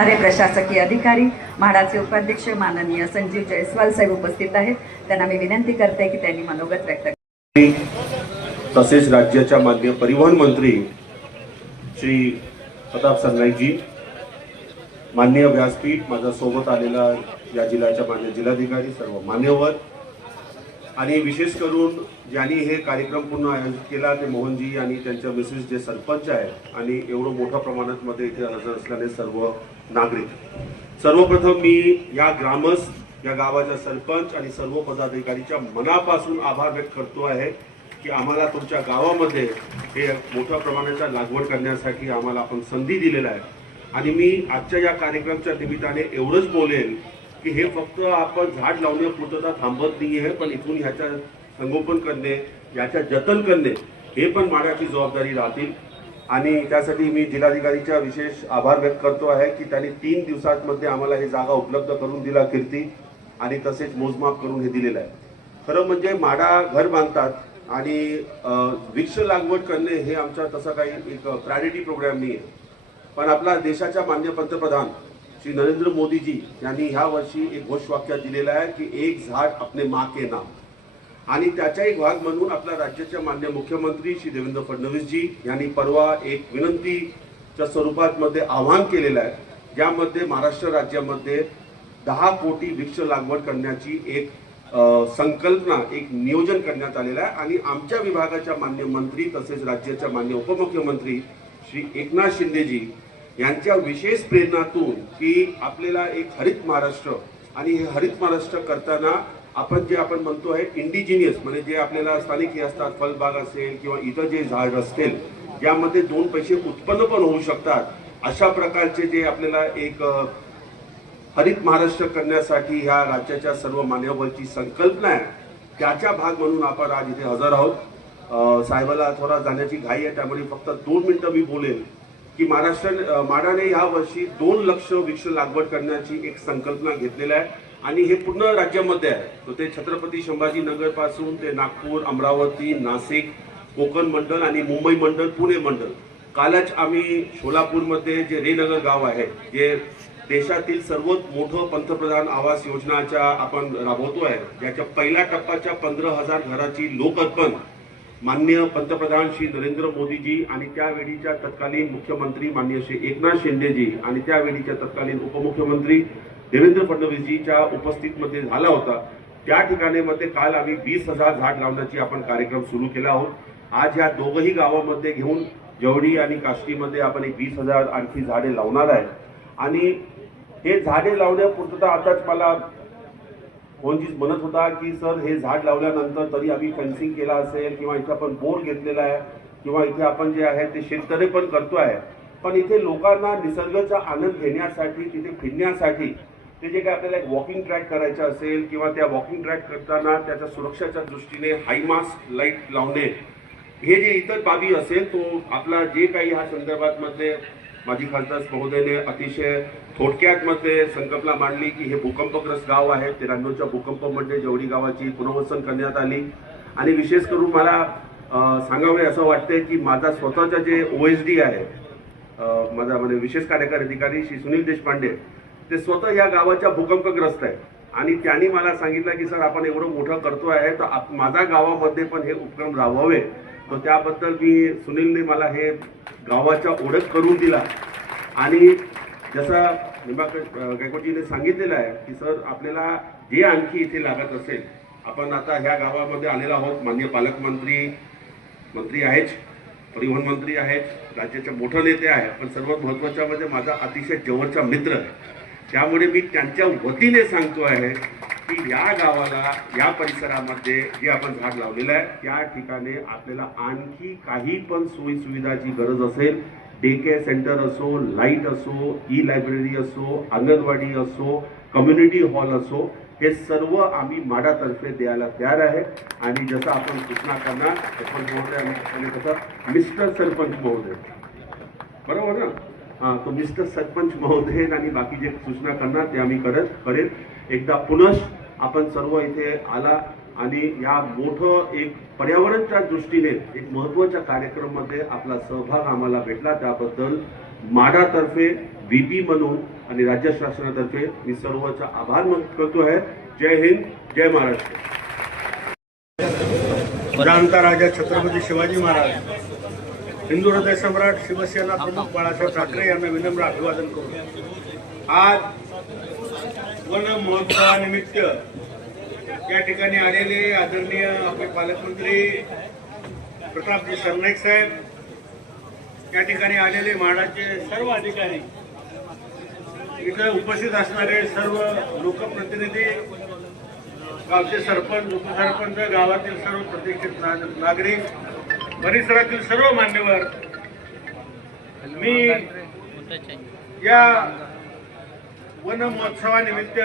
प्रशासकीय अधिकारी म्हाडाचे उपाध्यक्ष माननीय संजीव जयस्वाल साहेब उपस्थित आहेत। त्यांना मी विनंती करते की त्यांनी मनोगत व्यक्त करावे। तसेच राज्याच्या माननीय परिवहन मंत्री श्री प्रताप सरनाईकजी, माननीय व्यासपीठ, माझ्या सोबत आलेला या जिल्ह्याच्या माननीय जिल्हाधिकारी, सर्व मान्यवर आणि विशेष करून ज्यांनी हे कार्यक्रम पूर्ण आयोजित केला ते मोहनजी आणि त्यांच्या मिसेस जे सरपंच आहेत आणि एवढं मोठ्या प्रमाणात मध्ये इथे हजर असलेले सर्व नागरिक। सर्वप्रथम मी या ग्रामस्थ, या गावाच्या सरपंच आणि सर्व पदाधिकारीच्या मनापासून आभार व्यक्त करतो आहे की आम्हाला तुमच्या गावामध्ये हे मोठ्या प्रमाणाच्या लागवड करण्यासाठी आम्हाला आपण संधी दिलेला आहे। आणि मी आजच्या या कार्यक्रमाच्या निमित्ताने एवढंच बोलेल की हे फक्त आपण झाड लावण्यापुरतं थांबत नाही आहे, पण इथून ह्याच्या संगोपन करणे, याच्या जतन करणे हे पण माड्याची जबाबदारी राहतील। आणि त्यासाठी मी जिल्हाधिकारीचा विशेष आभार व्यक्त करतो आहे की त्यांनी 3 दिवसांमध्ये आम्हाला ही जागा उपलब्ध करून दिला कीर्ती आणि तसेच मोजमाप करून हे दिलेलं आहे। खरं म्हणजे माडा घर बांधतात आणि वृक्ष लागवड करणे हे आमचा तसा काही एक प्रायोरिटी प्रोग्राम नाही आहे, पण आपला देशाच्या माननीय पंतप्रधान श्री नरेंद्र मोदीजी यांनी ह्या वर्षी एक घोषवाक्य दिलेलं आहे की एक झाड अपने माँ के नाम, आणि त्याचा एक भाग म्हणून आपल्या राज्याच्या माननीय मुख्यमंत्री श्री देवेंद्र फडणवीसजी यांनी परवा एक विनंतीच्या स्वरूपात मध्ये आवाहन केलेलं आहे, ज्यामध्ये महाराष्ट्र राज्यामध्ये 10 कोटी वृक्ष लागवड करण्याची एक संकल्पना, एक नियोजन करण्यात आलेलं आहे। आणि आमच्या विभागाच्या माननीय मंत्री तसेच राज्याच्या माननीय उपमुख्यमंत्री श्री एकनाथ शिंदेजी यांच्या विशेष प्रेरणातून की आपल्याला एक हरित महाराष्ट्र, आणि हे हरित महाराष्ट्र करताना आपण जे आपण म्हणतो आहे इंडिजिनियस, म्हणजे जे आपल्याला स्थानिक हे असतात, फळबाग असेल किंवा इतर जे झाड असतील ज्यामध्ये 2 पैसे उत्पन्न पण होऊ शकतात, अशा प्रकारचे जे आपल्याला एक हरित महाराष्ट्र करण्यासाठी ह्या राज्याच्या सर्व मान्यवरांची संकल्पना आहे, त्याचा भाग म्हणून आपण आज इथे हजर आहोत। साहेबाला थोडा जाण्याची घाई आहे, त्यामुळे फक्त 2 मिनिटं मी बोलेल की माडाने ह्या वर्षी 2 लाख वृक्ष लागवड करण्याची एक संकल्पना घेतलेली आहे आणि हे पूर्ण राज्यामध्ये आहे। तर ते छत्रपती संभाजीनगर पासून ते नागपूर, अमरावती, नाशिक, कोकण मंडल आणि मुंबई मंडल, पुणे मंडल। कालच आम्ही सोलापूरमध्ये जे रेनगर गाव आहे, जे देशातील सर्वात मोठं पंतप्रधान आवास योजनाच्या आपण राबवतो आहे, ज्याच्या पहिल्या टप्प्याच्या 15,000 घराची लोकार्पण माननीय पंतप्रधान श्री नरेंद्र मोदीजी आणि त्यावेळीच्या तत्कालीन मुख्यमंत्री माननीय श्री एकनाथ शिंदेजी आणि त्यावेळीच्या तत्कालीन उपमुख्यमंत्री देवेंद्र फडणवीसजीच्या उपस्थितीमध्ये झाला होता। त्या ठिकाणीमध्ये काल आम्ही 20,000 झाड लावण्याची आपण कार्यक्रम सुरू केला आहोत। आज या दोघही गावामध्ये घेऊन जवडी आणि काष्टीमध्ये आपण एक 20,000 आणखी झाडे लावणार आहे। आणि हे झाडे लावण्यापुरतं आताच मला कोणजीच म्हणत होता की सर हे झाड लावल्यानंतर तरी आम्ही फेन्सिंग केला असेल किंवा इथे आपण बोर घेतलेला आहे किंवा इथे आपण जे आहे ते शेततळे पण करतो आहे, पण इथे लोकांना निसर्गाचा आनंद घेण्यासाठी, तिथे फिरण्यासाठी ते जे काय आपल्याला एक वॉकिंग ट्रॅक करायचं असेल किंवा त्या वॉकिंग ट्रॅक करताना त्याच्या सुरक्षेच्या दृष्टीने हाय मास्क लाईट लावणे, हे जे इतर बाबी असेल तो आपला जे काही ह्या संदर्भात मध्ये माजी खासदार महोदयाने अतिशय थोडक्यात मध्ये संकल्पना मांडली की हे भूकंपग्रस्त गाव आहे, 93च्या भूकंपामध्ये जवडी गावाची पुनर्वसन करण्यात आली। आणि विशेष करून मला सांगावे असं वाटते की माझा स्वतःचा जे OSD आहे, माझा म्हणजे विशेष कार्यकारी अधिकारी श्री सुनील देशपांडे, ते स्वतः या गावाच्या भूकंपग्रस्त आहे आणि त्यांनी मला सांगितलं की सर आपण एवढं मोठं करतो आहे तर माझ्या गावामध्ये पण हे उपक्रम राबवावे। तर त्याबद्दल मी सुनीलने मला हे गावाच्या ओळख करून दिला आणि जसा गायकवाडजीने सांगितलेलं आहे की सर आपल्याला जे आणखी इथे लागत असेल, आपण आता ह्या गावामध्ये आलेलो आहोत, माननीय पालकमंत्री आहेत, परिवहन मंत्री आहेत, राज्याचे मोठे नेते आहेत, पण सर्वात महत्त्वाचा म्हणजे माझा अतिशय जवळचा मित्र आहे। त्यामुळे मी त्यांच्या वतीने सांगतो आहे की या गावाला, या परिसरामध्ये जे आपण झाड लावलेलं आहे त्या ठिकाणी आपल्याला आणखी काही पण सोयी सुविधाची गरज असेल, डे केअर सेंटर असो, लाईट असो, ई लायब्ररी असो, अंगणवाडी असो, कम्युनिटी हॉल असो, हे सर्व आम्ही माडातर्फे द्यायला तयार आहे। आणि जसं आपण सूचना करणार सरपंच महोदय, तसं मिस्टर सरपंच महोदय, बरोबर ना, तो मिस्टर सरपंच महोदय आणि बाकी जे सूचना करणार ते आम्ही करेल। एकदा पुनः आपण सर्व इथे आला आणि या मोठं एक पर्यावरणाच्या दृष्टीने एक महत्त्वाच्या कार्यक्रमामध्ये आपला सहभाग आम्हाला भेटला, त्याबद्दल माढातर्फे VP म्हणून आणि राज्य शासनातर्फे मी सर्वचा आभार करतो आहे. जय हिंद, जय महाराष्ट्र. क्रांता राजा छत्रपती शिवाजी महाराज, हिंदू हृदय सम्राट शिवसेना प्रमुख बाळासाहेब ठाकरे यांना विनम्र अभिवादन करू. आज वन महोत्सवानिमित्त या ठिकाणी आलेले आदरणीय आपले पालकमंत्री प्रतापजी सरनाईक साहेब, या ठिकाणी आलेले म्हाडाचे सर्व अधिकारी, इथे उपस्थित असणारे सर्व लोकप्रतिनिधी, गावचे सरपंच, उपसरपंच, गावातील सर्व प्रतिष्ठित नागरिक, परिसरातील सर्व मान्यवर, मी या वन महोत्सवानिमित्त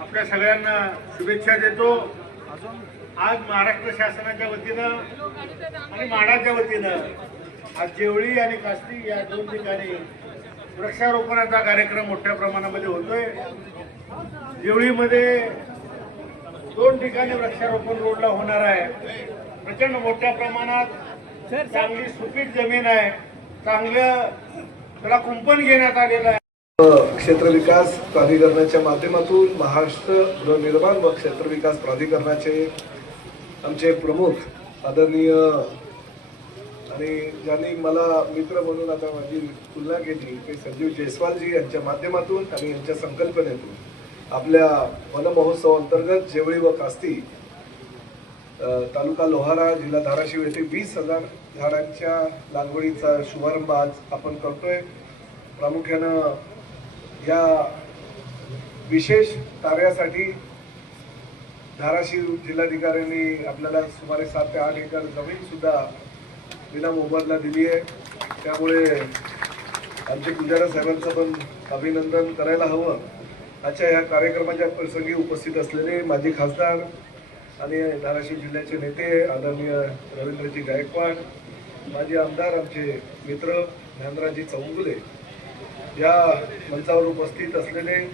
आपल्या सगळ्यांना शुभेच्छा देतो. आज महाराष्ट्र शासनाच्या वतीनं आणि म्हाडाच्या वतीनं आज जेवळी आणि काष्टी या दोन ठिकाणी वृक्षारोपणाचा कार्यक्रम मोठ्या प्रमाणामध्ये होतोय. जेवळीमध्ये 2 ठिकाणी वृक्षारोपण रोडला होणार आहे. प्रचंड मोठ्या प्रमाणात चांगली सुपीक जमीन आहे, चांगलं त्याला कुंपण घेण्यात आलेलं आहे. क्षेत्र विकास प्राधिकरणाच्या माध्यमातून महाराष्ट्र गृहनिर्माण व क्षेत्र विकास प्राधिकरणाचे आमचे प्रमुख आदरणीय आणि ज्यांनी मला मित्र म्हणून आता माझी तुलना केली ते संजीव जयस्वालजी यांच्या माध्यमातून आणि यांच्या संकल्पनेतून आपल्या वन महोत्सव अंतर्गत जेवळी व कास्ती तालुका लोहारा जिल्हा धाराशिव येथे 20,000 झाडांच्या लागवडीचा शुभारंभ आज आपण करतोय. प्रामुख्यानं या विशेष कार्यासाठी धाराशिव जिल्हाधिकाऱ्यांनी आपल्याला सुमारे 7 ते 8 एकर जमीन सुद्धा विना मोबदला दिली आहे. त्यामुळे आमचे पुजारा साहेबांचं पण अभिनंदन करायला हवं. आजच्या या कार्यक्रमाच्या प्रसंगी उपस्थित असलेले माजी खासदार आणि धाराशिव जिल्ह्याचे नेते आदरणीय रवींद्रजी गायकवाड, माजी आमदार आमचे मित्र ज्ञानराजी चौगुले, या मंचावर उपस्थित असलेले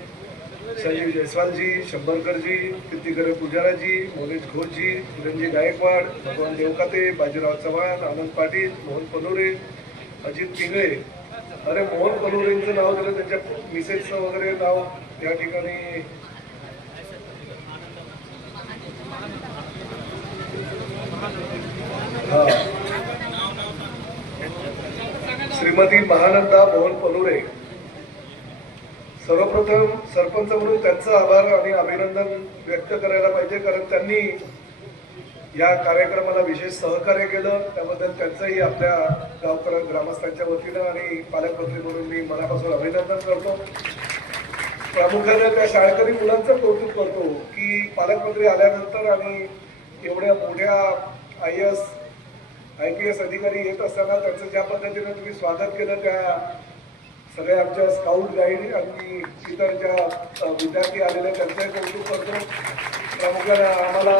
संजीव जयस्वालजी, शंभरकरजी, कीर्तिकर पुजाराजी, मोनेश घोषजी, किरणजी गायकवाड, भगवान देवकाते, बाजीराव चव्हाण, आनंद पाटील, मोहन पनोरे, अजित पिंगळे. अरे मोहन पनोरेंचं नाव दिलं, त्यांच्या मिसेसचं वगैरे नाव या ठिकाणी श्रीमती महानंदा मोहन पनोरे. सर्वप्रथम सरपंच म्हणून त्यांचं आभार आणि अभिनंदन व्यक्त करायला पाहिजे, कारण त्यांनी या कार्यक्रमाला विशेष सहकार्य केलं. त्याबद्दल त्यांचंही आपल्या गावकऱ्या ग्रामस्थांच्या वतीनं आणि पालकमंत्री म्हणून मी मनापासून अभिनंदन करतो. प्रामुख्याने त्या शाळकरी मुलांचं कौतुक करतो की पालकमंत्री आल्यानंतर आणि एवढ्या मोठ्या IAS अधिकारी येत असताना त्यांचं ज्या पद्धतीनं तुम्ही स्वागत केलं, त्या सगळ्या आमच्या स्काउट गाईड आणि इतर ज्या विद्यार्थी आलेले त्यांचंही कौतुक करतो. प्रामुख्याने आम्हाला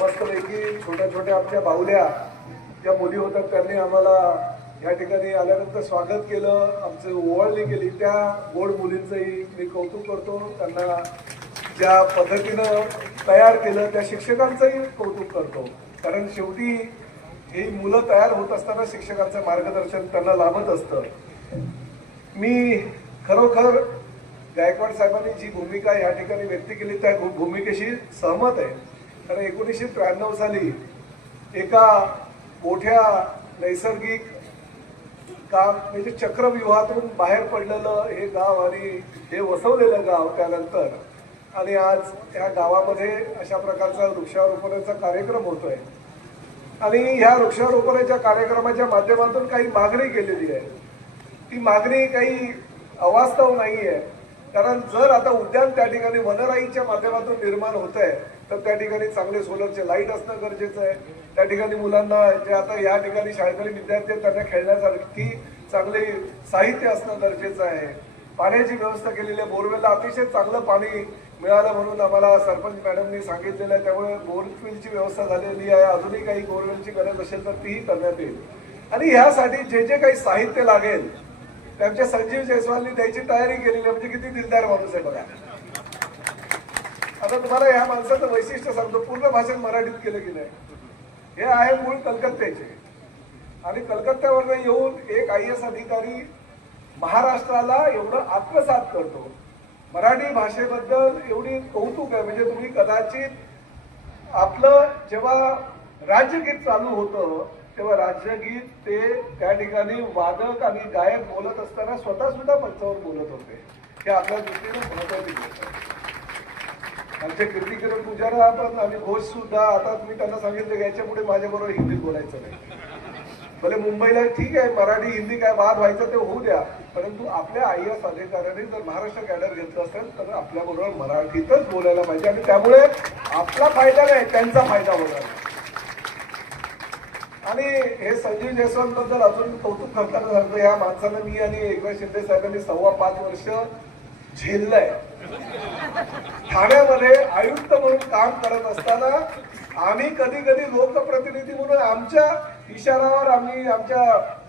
मस्तपैकी छोट्या छोट्या आमच्या बाहुल्या ज्या मुली होत्या त्यांनी आम्हाला या ठिकाणी आल्यानंतर स्वागत केलं, आमचं ओवाळणी केली. त्या गोड मुलींचंही मी कौतुक करतो. त्यांना ज्या पद्धतीनं तयार केलं त्या शिक्षकांचंही कौतुक करतो, कारण शेवटी ही मुलं तयार होत असताना शिक्षकांचं मार्गदर्शन त्यांना लाभत असतं. मी खरोखर गायकवाड साहेबांनी जी भूमिका या ठिकाणी व्यक्त केली त्या भूमिकेशी सहमत आहे. कारण 1993 साली एका मोठ्या नैसर्गिक काम म्हणजे चक्रव्यूहातून बाहेर पडलेलं हे गाव आणि हे वसवलेलं गाव त्यानंतर, आणि आज या गावामध्ये अशा प्रकारचा वृक्षारोपणाचा कार्यक्रम होतोय. आणि ह्या वृक्षारोपणाच्या कार्यक्रमाच्या माध्यमातून काही मागणी केलेली आहे. ती मागणी काही अवास्तव नाही आहे, कारण जर आता उद्यान त्या ठिकाणी वनराईच्या माध्यमातून निर्माण होत आहे तर त्या ठिकाणी चांगले सोलरचे लाईट असणं गरजेचं आहे. त्या ठिकाणी मुलांना जे आता या ठिकाणी शाळकरी विद्यार्थी आहेत त्यांना खेळण्यासाठी चांगले साहित्य असणं गरजेचं आहे. पाण्याची व्यवस्था केलेली आहे. बोरवेलला अतिशय चांगलं पाणी मिळालं म्हणून आम्हाला सरपंच मॅडमनी सांगितलेलं आहे. त्यामुळे बोरवेलची व्यवस्था झालेली आहे. अजूनही काही बोरवेलची गरज असेल तर तीही करण्यात येईल. आणि ह्यासाठी जे जे काही साहित्य लागेल त्यांच्या संजीव जयस्वालनी द्यायची तयारी केलेली आहे. म्हणजे किती दिलदार माणूस आहे बघा. आता तुम्हाला ह्या माणसाचं वैशिष्ट्य सांगतो. पूर्ण भाषण मराठीत केलं गेलंय. हे आहे मूळ कलकत्त्याचे आणि कलकत्त्यावरनं येऊन एक IAS अधिकारी महाराष्ट्राला एवढं आत्मसात करतो. मराठी भाषेबद्दल एवढी कौतुक आहे, म्हणजे तुम्ही कदाचित आपलं जेव्हा राज्यगीत चालू होतं तेव्हा राज्यगीत ते त्या ठिकाणी वादक आणि गायक बोलत असताना स्वतः सुद्धा मंचावर बोलत होते. हे आपल्या दृष्टीने महत्वाची गोष्ट आहे. आमचे कीर्तिकिरण पुजारा पण आणि घोष सुद्धा आता तुम्ही त्यांना सांगितलं की याच्या पुढे माझ्याबरोबर हिंदीत बोलायचं नाही. भले मुंबईला ठीक आहे, मराठी हिंदी काय वाद व्हायचं ते होऊ द्या, परंतु आपल्या IAS अधिकाऱ्यांनी जर महाराष्ट्र कॅडर घेतलं असेल तर आपल्याबरोबर मराठीतच बोलायला पाहिजे आणि त्यामुळे आपला फायदा नाही त्यांचा फायदा होणार. आणि हे संजीव जयस्वाल बद्दल अजून कौतुक करताना सांगतो, या माणसानं मी आणि एकनाथ शिंदे साहेबांनी 5.25 वर्ष झेललंय. ठाण्यामध्ये आयुक्त म्हणून काम करत असताना आम्ही कधी कधी लोकप्रतिनिधी म्हणून आमच्या इशारावर आम्ही आमच्या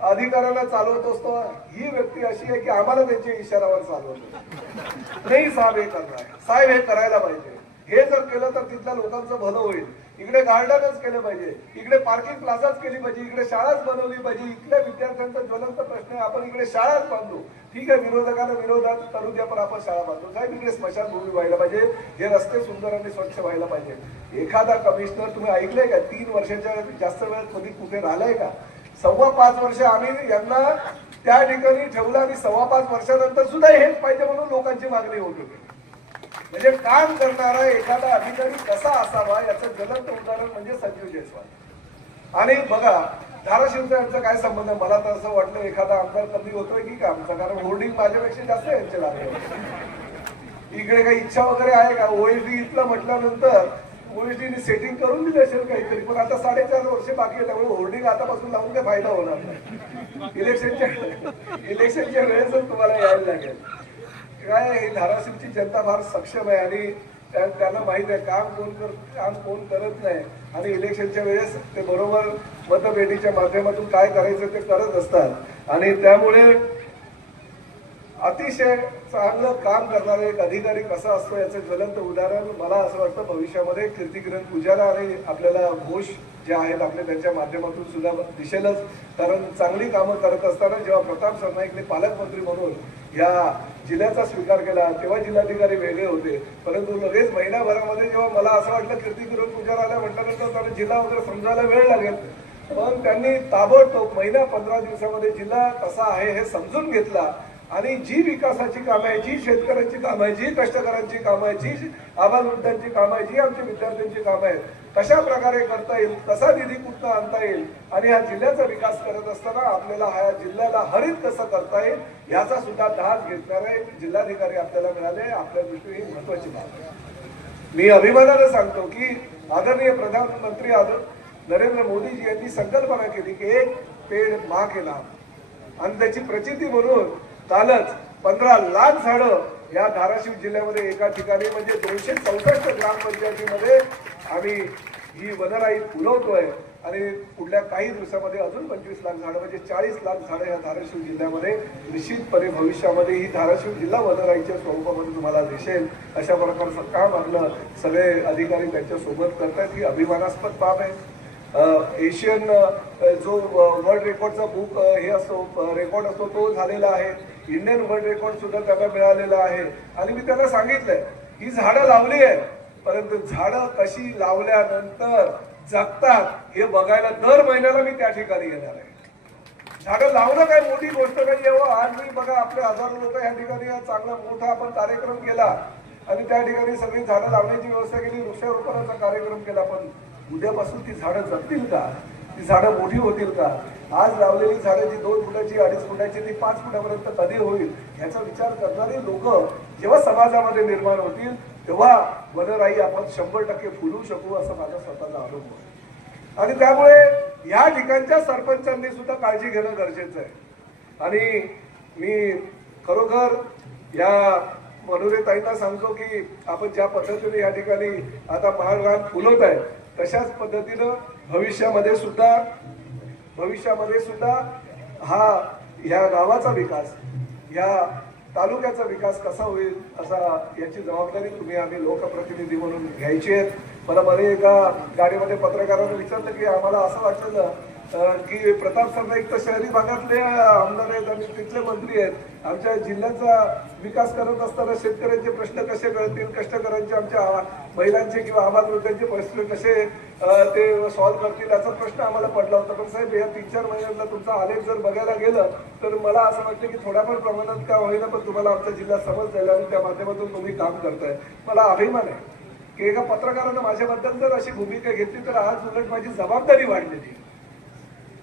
अधिकाऱ्यांना चालवत असतो. ही व्यक्ती अशी आहे की आम्हाला त्यांच्या इशारावर चालवतो. नाही साहेब हे करणार, साहेब हे करायला पाहिजे, हे जर केलं तर तिथल्या लोकांचं भलं होईल. इकडे गार्डनच केलं पाहिजे, इकडे पार्किंग प्लाझाच केली पाहिजे, इकडे शाळाच बनवली पाहिजे. इथल्या विद्यार्थ्यांचा ज्वलंत प्रश्न आहे, आपण इकडे शाळाच बांधू. ठीक आहे, विरोधकांना विरोधात करू द्या, पण आपण शाळा बांधू. साहेब इकडे स्मशानभूमी व्हायला पाहिजे, हे रस्ते सुंदर आणि स्वच्छ व्हायला पाहिजे. एखादा कमिशनर तुम्ही ऐकलंय का 3 वर्षाच्या जास्त वेळ कधी कुठे राहिलाय का? 5.25 वर्ष आम्ही यांना त्या ठिकाणी ठेवलं आणि 5.25 वर्षानंतर सुद्धा हेच पाहिजे म्हणून लोकांची मागणी होत होती. म्हणजे काम करणारा एखादा अधिकारी कसा असावा याचं ज्वलंत उदाहरण म्हणजे संजीव जयस्वाल. आणि बघा धाराशिवचा यांचा काय संबंध आहे? मला तर असं वाटलं एखादा आमदार कमी होतोय की का आमचा, कारण होर्डिंग माझ्यापेक्षा जास्त यांचे लागले. इकडे काही इच्छा वगैरे आहे का? OSD इथलं म्हटल्यानंतर OSDने सेटिंग करून दिली असेल काहीतरी, पण आता 4.5 वर्ष बाकी आहे, त्यामुळे होर्डिंग आतापासून लावून काही फायदा होणार नाही. इलेक्शनच्या वेळेसच तुम्हाला यायला लागेल. काय ही धाराशिवची जनता फार सक्षम आहे आणि त्यांना माहित आहे काम कोण करत नाही. आणि इलेक्शनच्या वेळेस ते बरोबर मतपेटीच्या माध्यमातून काय करायचं ते करत असतात. आणि त्यामुळे अतिशय चांगलं काम करणारा एक अधिकारी कसा असतो याचं ज्वलंत उदाहरण मला असं वाटतं भविष्यामध्ये कीर्तिकिरण पुजारा आणि आपल्याला घोष जे आहेत आपले त्यांच्या माध्यमातून सुद्धा दिसेलच. कारण चांगली कामं करत असताना जेव्हा प्रताप सरनाईकने पालकमंत्री म्हणून या जिल्ह्याचा स्वीकार केला तेव्हा जिल्हाधिकारी वेगळे होते, परंतु लगेच महिनाभरामध्ये जेव्हा मला असं वाटलं कीर्तिकिरण पुजारा आल्या म्हटल्यानंतर त्यांना जिल्हा वगैरे समजायला वेळ लागेल, पण त्यांनी ताबडतोब महिना 15 दिवसामध्ये जिल्हा कसा आहे हे समजून घेतला. आणि जी विकासाची कामं आहे, जी शेतकऱ्यांची कामं आहे, जी कष्टकऱ्यांची कामं आहे, जी आबालवृद्धांची कामं आहे, जी आमच्या विद्यार्थ्यांची कामं आहेत, कशा प्रकारे करता येईल, कसा निधी कुठं आणता येईल आणि ह्या जिल्ह्याचा विकास करत असताना आपल्याला ह्या जिल्ह्याला हरित कसं करता येईल याचा सुद्धा ध्यान घेणारे जिल्हाधिकारी आपल्याला मिळाले. आपल्या दृष्टीने ही महत्वाची बाब आहे. मी अभिमानाने सांगतो की आदरणीय प्रधानमंत्री नरेंद्र मोदीजी यांनी संकल्पना केली की एक पेड माँ के नाम, आणि त्याची प्रचिती म्हणून कालच 15 लाख झाडं या धाराशिव जिल्ह्यामध्ये एका ठिकाणी म्हणजे 264 ग्रामपंचायतीमध्ये आम्ही ही वनराई फुलवतोय. आणि पुढल्या काही दिवसामध्ये अजून 25 लाख झाडं म्हणजे 40 लाख झाडं या धाराशिव जिल्ह्यामध्ये निश्चितपणे भविष्यामध्ये ही धाराशिव जिल्हा वनराईच्या स्वरूपामध्ये तुम्हाला दिसेल. अशा प्रकारचं काम आपलं सगळे अधिकारी त्यांच्या सोबत करतात. ही अभिमानास्पद बाब आहे. एशियन जो वर्ल्ड रेकॉर्डचा बुक हे असतो रेकॉर्ड असतो तो झालेला आहे. इंडियन वर्ल्ड रेकॉर्ड सुद्धा त्यांना मिळालेला आहे. आणि मी त्यांना सांगितलंय ही झाडं लावली आहेत, परंतु झाडं कशी लावल्यानंतर जगतात हे बघायला दर महिन्याला मी त्या ठिकाणी येणार आहे. झाडं लावणं काही मोठी गोष्ट नाही आहे. आज मी बघा आपले हजारो लोक या ठिकाणी चांगला मोठा आपण कार्यक्रम केला आणि त्या ठिकाणी सगळी झाडं लावण्याची व्यवस्था केली, वृक्षारोपणाचा कार्यक्रम केला, पण उद्यापासून ती झाडं जगतील का? ती झाडं मोठी होतील का? आज लावलेली झाडं जी 2 फुटाची 2.5 फुटाची ती 5 फुटापर्यंत कधी होईल याचा विचार करणारे लोक जेव्हा समाजामध्ये निर्माण होतील तेव्हा वनराई आपण 100% फुलवू शकू असं माझा स्वतःचा अनुभव आहे. आणि त्यामुळे या ठिकाणच्या सरपंचांनी सुद्धा काळजी घेणं गरजेचं आहे. आणि मी खरोखर या मनोरेताईंना सांगतो की आपण ज्या पद्धतीने या ठिकाणी आता महारान फुलवत आहे तशाच पद्धतीनं भविष्यामध्ये सुद्धा हा या गावाचा विकास या तालुक्याचा विकास कसा होईल असा याची जबाबदारी तुम्ही आम्ही लोकप्रतिनिधी म्हणून घ्यायची आहे. मला मध्ये एका गाडीमध्ये पत्रकारांनी विचारलं की आम्हाला असं वाटलं की प्रताप सरनाईक तर शहरी भागातले आमदार आहेत आणि तिथले मंत्री आहेत. आमच्या जिल्ह्याचा विकास करत असताना शेतकऱ्यांचे प्रश्न कसे कळतील, कष्टकऱ्यांचे, आमच्या महिलांचे किंवा आम्हाला लोकांचे प्रश्न कसे ते सॉल्व्ह करतील याचा प्रश्न आम्हाला पडला होता. पण साहेब, या 3-4 महिन्यातला तुमचा आलेख जर बघायला गेलं तर मला असं वाटतं की थोड्याफार प्रमाणात का होईना पण तुम्हाला आमचा जिल्हा समजलेला आणि त्या माध्यमातून तुम्ही काम करताय. मला अभिमान आहे की एका पत्रकारानं माझ्याबद्दल जर अशी भूमिका घेतली तर आज उलट माझी जबाबदारी वाढलेली.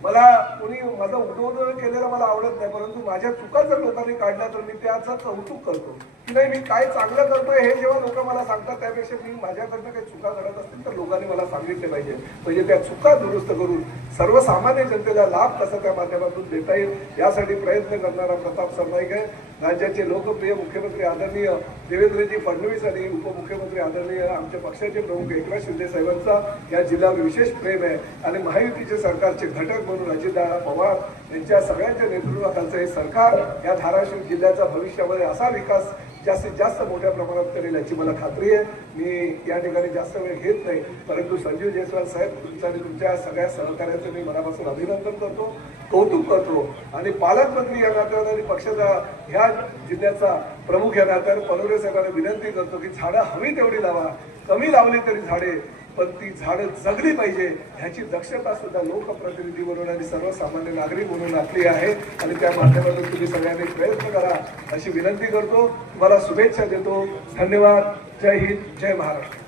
मला कोणी माझा उद्योजन केलेला मला आवडत नाही, परंतु माझ्या चुका जर लोकांनी काढल्या तर मी त्याचं कौतुक करतो की नाही, मी काय चांगलं करतोय हे जेव्हा लोक मला सांगतात त्यापेक्षा मी माझ्याकडनं काही चुका करत असतील तर लोकांनी मला सांगितले पाहिजे. म्हणजे त्या चुका दुरुस्त करून सर्वसामान्य जनतेला लाभ कसा त्या माध्यमातून देता येईल यासाठी प्रयत्न करणारा प्रताप सरनाईक आहे. राज्याचे लोकप्रिय मुख्यमंत्री आदरणीय देवेंद्रजी फडणवीस आणि उपमुख्यमंत्री आदरणीय आमच्या पक्षाचे प्रमुख एकनाथ शिंदे साहेबांचा या जिल्ह्यावर विशेष प्रेम आहे आणि महायुतीचे सरकारचे घटक म्हणून अजितदादा पवार यांच्या सगळ्यांच्या नेतृत्वाखालचं हे सरकार या धाराशिव जिल्ह्याचा भविष्यामध्ये असा विकास जास्तीत जास्त मोठ्या प्रमाणात करेल याची मला खात्री आहे. मी या ठिकाणी जास्त वेळ घेत नाही, परंतु संजीव जयस्वाल साहेब तुमचं आणि तुमच्या सगळ्या सहकार्याचं मी मनापासून अभिनंदन करतो, कौतुक करतो आणि पालकमंत्री या नात्याने आणि पक्षाचा ह्या जिल्ह्याचा प्रमुख या नात्याने पनोरे साहेबांना विनंती करतो की झाडं हवी तेवढी लावा, कमी लावली तरी झाडे पण ती झाडं जगली पाहिजे ह्याची दक्षता सुद्धा लोकप्रतिनिधी म्हणून आणि सर्वसामान्य नागरिक म्हणून आपली आहे आणि त्या माध्यमातून तुम्ही सगळ्यांनी प्रयत्न करा अशी विनंती करतो. तुम्हाला शुभेच्छा देतो. धन्यवाद. जय हिंद, जय महाराष्ट्र.